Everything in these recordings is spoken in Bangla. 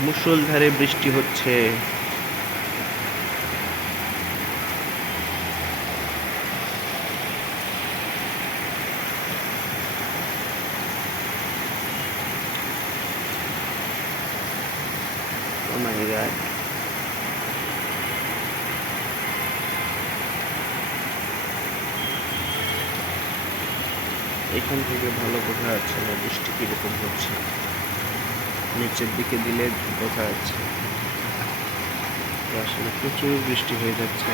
মুষলধারে বৃষ্টি হচ্ছে Oh. এখান থেকে ভালো বোঝা যাচ্ছে না বৃষ্টি কীরকম হচ্ছে নিচের দিকে দিলে বোঝা যাচ্ছে। আসলে প্রচুর বৃষ্টি হয়ে যাচ্ছে।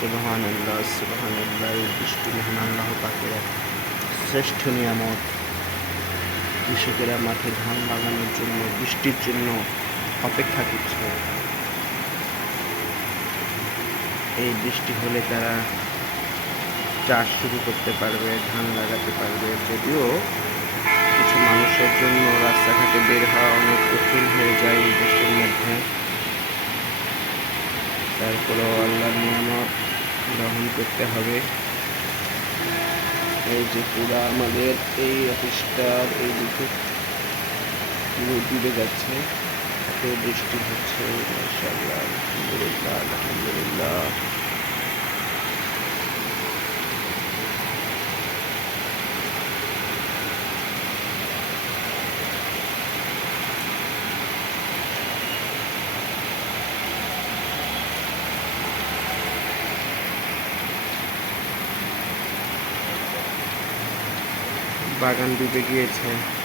সুবহান আল্লাহ সুবহান আল্লাহ এই বৃষ্টি মহান আল্লাহ পাকের শ্রেষ্ঠ নিয়ামত। কৃষকেরা মাঠে ধান লাগানোর জন্য, বৃষ্টির জন্য অপেক্ষা করছে। এই বৃষ্টি হলে তারা চাষ শুরু করতে পারবে, ধান লাগাতে পারবে। যদিও কিছু মানুষের জন্য রাস্তাঘাটে বের হওয়া অনেক কঠিন হয়ে যায় এই বৃষ্টির মধ্যে। তারপরেও আল্লাহর নিয়ামত গ্রহণ করতে হবে। এই যে পুরা আমাদের এই অফিসটার এই দিকে ডুবে যাচ্ছে। এত বৃষ্টি হচ্ছে আলহামদুলিল্লাহ আলহামদুলিল্লাহ। বাগান ডুবে গিয়েছে।